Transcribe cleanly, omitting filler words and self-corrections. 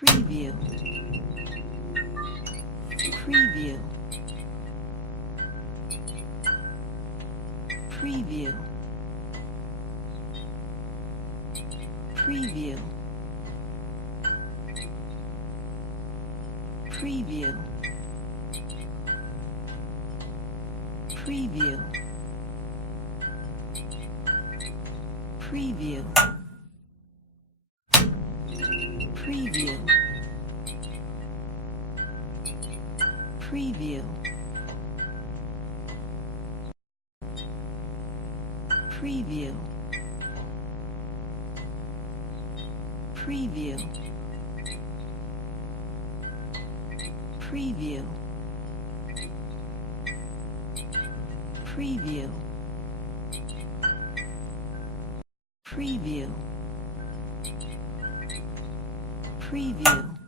Preview. Preview. Preview. Preview. Preview. Preview. Preview. Preview. Preview. Preview. Preview. Preview. Preview. Preview. Preview.